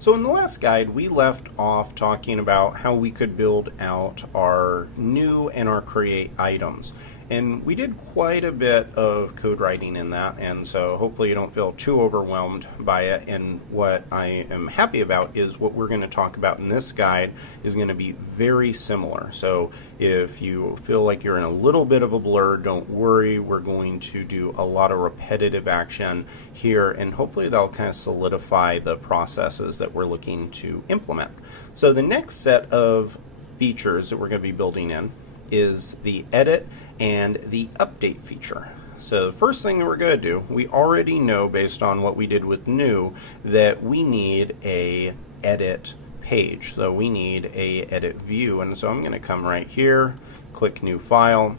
So in the last guide, we left off talking about how we could build out our new and our create items. And we did quite a bit of code writing in that, and so hopefully you don't feel too overwhelmed by it. And what I am happy about is what we're going to talk about in this guide is going to be very similar. So if you feel like you're in a little bit of a blur, don't worry. We're going to do a lot of repetitive action here, and hopefully that'll kind of solidify the processes that we're looking to implement. So the next set of features that we're going to be building in is the edit and the update feature. So the first thing that we're going to do, we already know based on what we did with new that we need a edit page. So we need a edit view, and so I'm going to come right here, click new file,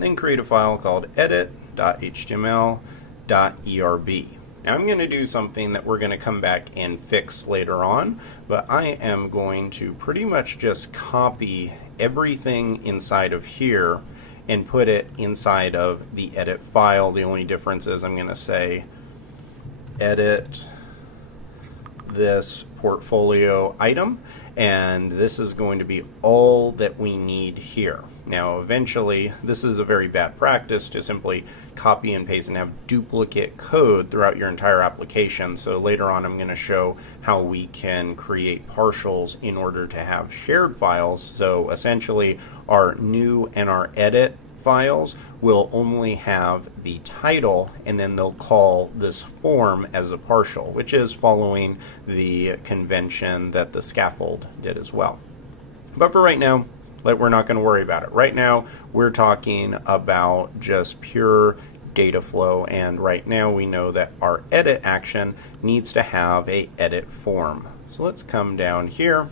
then create a file called edit.html.erb. Now I'm going to do something that we're going to come back and fix later on, but I am going to pretty much just copy everything inside of here and put it inside of the edit file. The only difference is I'm going to say edit this portfolio item, and this is going to be all that we need here. Now eventually, this is a very bad practice to simply copy and paste and have duplicate code throughout your entire application. So later on I'm going to show how we can create partials in order to have shared files. So essentially our new and our edit files will only have the title, and then they'll call this form as a partial, which is following the convention that the scaffold did as well. But for right now, we're not going to worry about it. Right now, we're talking about just pure data flow, and right now we know that our edit action needs to have a edit form. So let's come down here,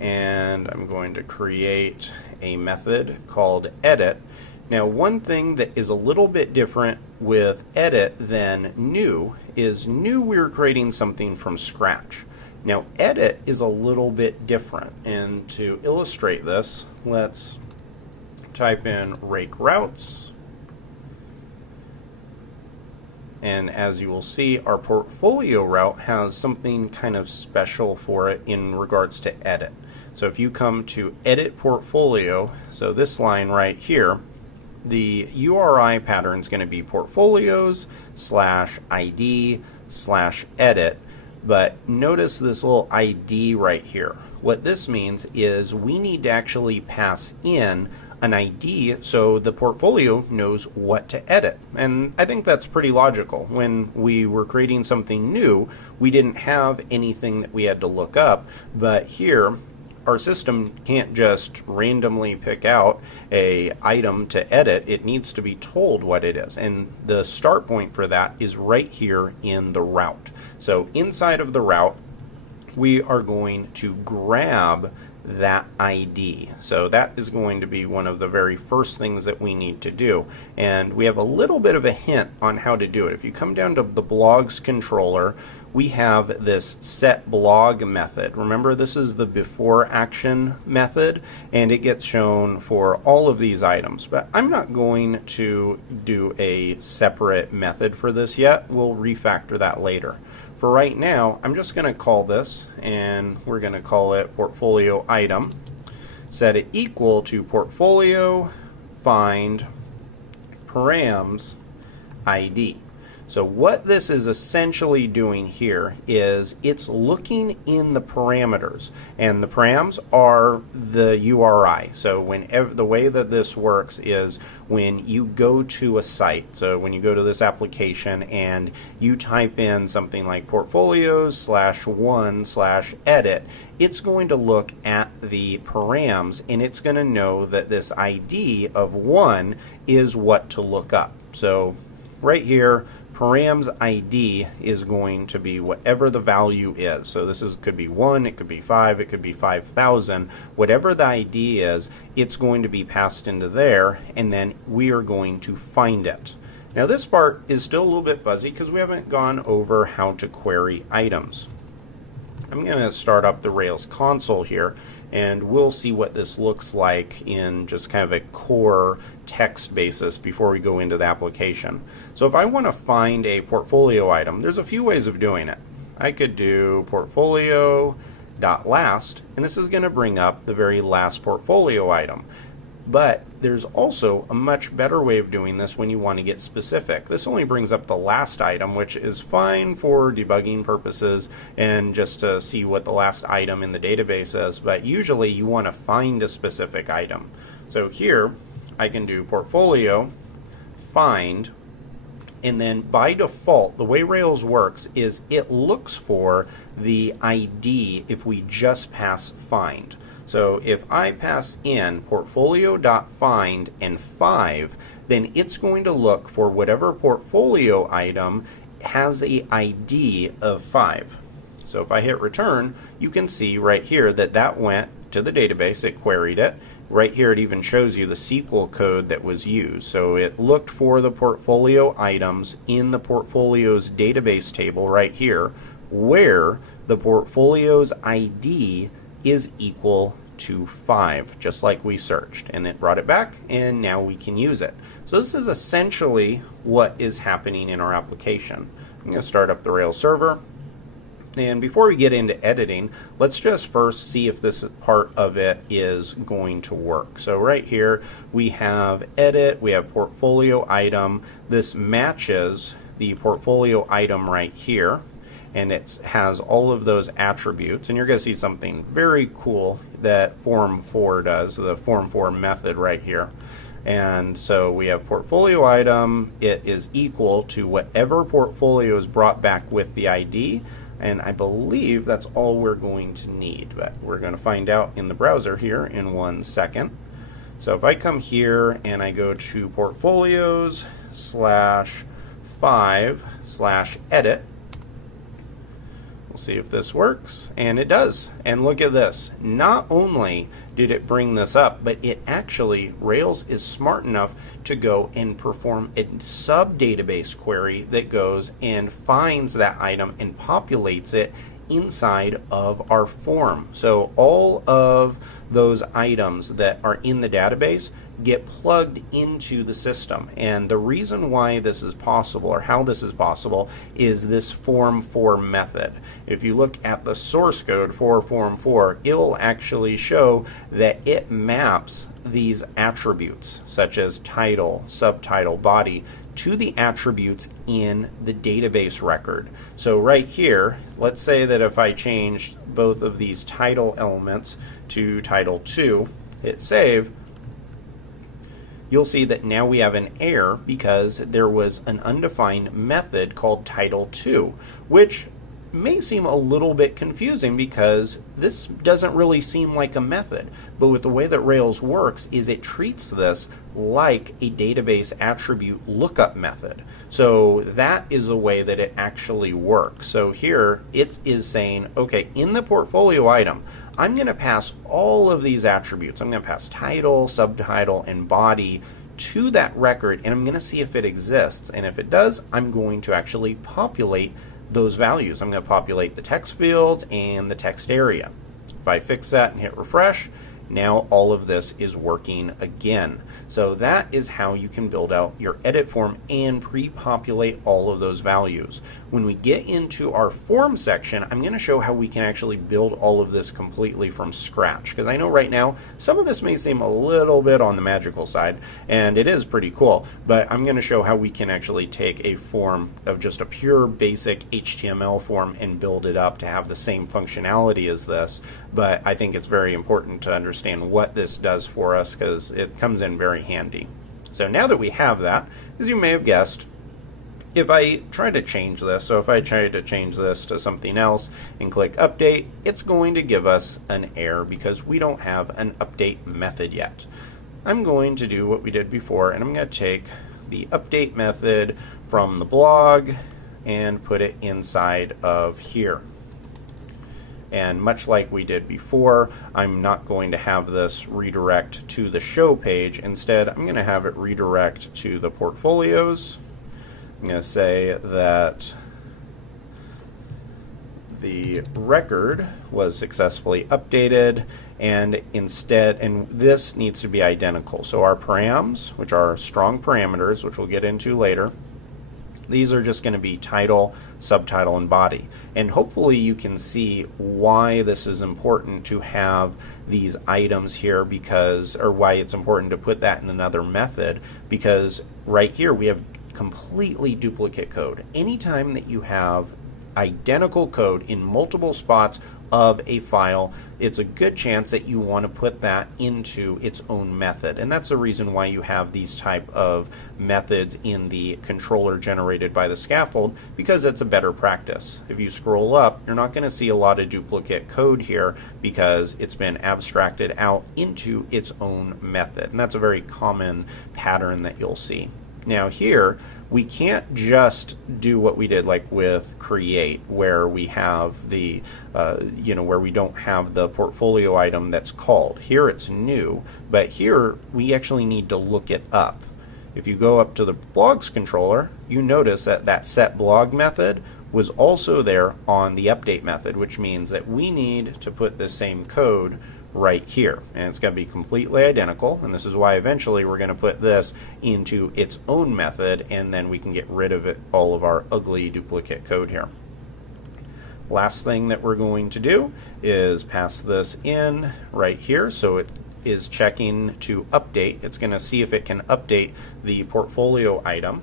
and I'm going to create a method called edit. Now one thing that is a little bit different with edit than new is new we're creating something from scratch. Now edit is a little bit different, and to illustrate this, let's type in rake routes, and as you will see, our portfolio route has something kind of special for it in regards to edit. So if you come to edit portfolio, so this line right here, the URI pattern is going to be portfolios/ID/edit, but notice this little ID right here. What this means is we need to actually pass in an ID so the portfolio knows what to edit. And I think that's pretty logical. When we were creating something new, we didn't have anything that we had to look up, but here our system can't just randomly pick out a item to edit. It needs to be told what it is, and the start point for that is right here in the route. So inside of the route, we are going to grab that ID. So that is going to be one of the very first things that we need to do, and we have a little bit of a hint on how to do it. If you come down to the blogs controller, we have this set blog method. Remember, this is the before action method, and it gets shown for all of these items, but I'm not going to do a separate method for this yet. We'll refactor that later. For right now, I'm just going to call this, and we're going to call it portfolio item. Set it equal to portfolio find params ID. So what this is essentially doing here is it's looking in the parameters, and the params are the URI. So whenever, the way that this works is when you go to a site, so when you go to this application and you type in something like portfolios/1/edit, it's going to look at the params, and it's going to know that this ID of 1 is what to look up. So right here, params ID is going to be whatever the value is. So this could be 1, it could be 5, it could be 5,000. Whatever the ID is, it's going to be passed into there, and then we are going to find it. Now this part is still a little bit fuzzy because we haven't gone over how to query items. I'm going to start up the Rails console here, and we'll see what this looks like in just kind of a core text basis before we go into the application. So if I want to find a portfolio item, there's a few ways of doing it. I could do portfolio.last, and this is going to bring up the very last portfolio item. But there's also a much better way of doing this when you want to get specific. This only brings up the last item, which is fine for debugging purposes and just to see what the last item in the database is, but usually you want to find a specific item. So here I can do portfolio find, and then by default the way Rails works is it looks for the ID if we just pass find. So if I pass in portfolio.find and 5, then it's going to look for whatever portfolio item has a ID of 5. So if I hit return, you can see right here that that went to the database, it queried it. Right here it even shows you the SQL code that was used. So it looked for the portfolio items in the portfolio's database table right here, where the portfolio's ID is equal to 5, just like we searched, and it brought it back, and now we can use it. So this is essentially what is happening in our application. I'm going to start up the Rails server, and before we get into editing, let's just first see if this part of it is going to work. So right here we have edit, we have portfolio item. This matches the portfolio item right here, and it has all of those attributes, and you're going to see something very cool that Form 4 does, the Form 4 method right here. And so we have portfolio item, it is equal to whatever portfolio is brought back with the ID, and I believe that's all we're going to need, but we're going to find out in the browser here in 1 second. So if I come here and I go to portfolios/5/edit, we'll see if this works, and it does. And look at this. Not only did it bring this up, but it actually, Rails is smart enough to go and perform a sub-database query that goes and finds that item and populates it inside of our form. So all of those items that are in the database get plugged into the system. And the reason why this is possible, or how this is possible, is this Form 4 method. If you look at the source code for Form 4, it will actually show that it maps these attributes, such as title, subtitle, body, to the attributes in the database record. So right here, let's say that if I changed both of these title elements to title 2, hit save, you'll see that now we have an error because there was an undefined method called title2, which may seem a little bit confusing because this doesn't really seem like a method. But with the way that Rails works is it treats this like a database attribute lookup method. So that is the way that it actually works. So here it is saying, okay, in the portfolio item, I'm going to pass all of these attributes. I'm going to pass title, subtitle, and body to that record, and I'm going to see if it exists. And if it does, I'm going to actually populate those values. I'm going to populate the text fields and the text area. If I fix that and hit refresh, now all of this is working again. So that is how you can build out your edit form and pre-populate all of those values. When we get into our form section, I'm going to show how we can actually build all of this completely from scratch, because I know right now some of this may seem a little bit on the magical side, and it is pretty cool, but I'm going to show how we can actually take a form of just a pure basic HTML form and build it up to have the same functionality as this. But I think it's very important to understand what this does for us because it comes in very handy. So now that we have that, as you may have guessed, if I try to change this, so if I try to change this to something else and click update, it's going to give us an error because we don't have an update method yet. I'm going to do what we did before, and I'm going to take the update method from the blog and put it inside of here. And much like we did before, I'm not going to have this redirect to the show page. Instead, I'm going to have it redirect to the portfolios. I'm going to say that the record was successfully updated, and this needs to be identical. So our params, which are strong parameters, which we'll get into later, These are just going to be title, subtitle, and body. And hopefully you can see why this is important to have these items here, because, or why it's important to put that in another method, because right here we have completely duplicate code. Anytime that you have identical code in multiple spots of a file, it's a good chance that you want to put that into its own method. And that's the reason why you have these type of methods in the controller generated by the scaffold, because it's a better practice. If you scroll up, you're not going to see a lot of duplicate code here because it's been abstracted out into its own method. And that's a very common pattern that you'll see. Now here, we can't just do what we did like with create, where we have the, where we don't have the portfolio item that's called. Here it's new, but here we actually need to look it up. If you go up to the blogs controller, you notice that that set blog method was also there on the update method, which means that we need to put the same code right here, and it's going to be completely identical, and this is why eventually we're going to put this into its own method, and then we can get rid of it, all of our ugly duplicate code here. Last thing that we're going to do is pass this in right here, so it is checking to update. It's going to see if it can update the portfolio item,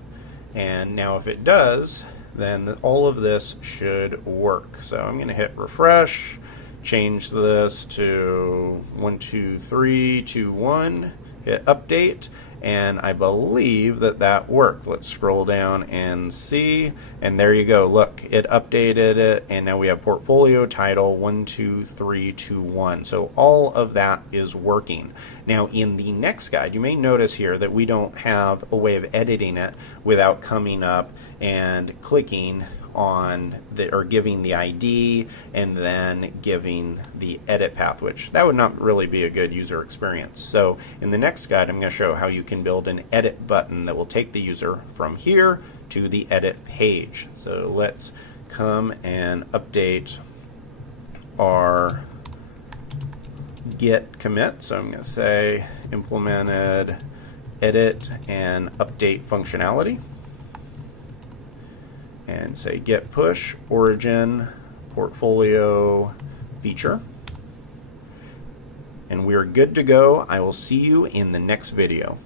and now if it does, then all of this should work. So I'm going to hit refresh, change this to 12321, hit update, and I believe that that worked. Let's scroll down and see, and there you go. Look, it updated it, and now we have portfolio title 12321. So all of that is working. Now in the next guide, you may notice here that we don't have a way of editing it without coming up and clicking on the, or giving the ID and then giving the edit path, which that would not really be a good user experience. So in the next guide, I'm going to show how you can build an edit button that will take the user from here to the edit page. So let's come and update our git commit. So I'm going to say implemented edit and update functionality, and say get push origin portfolio feature, and we're good to go. I will see you in the next video.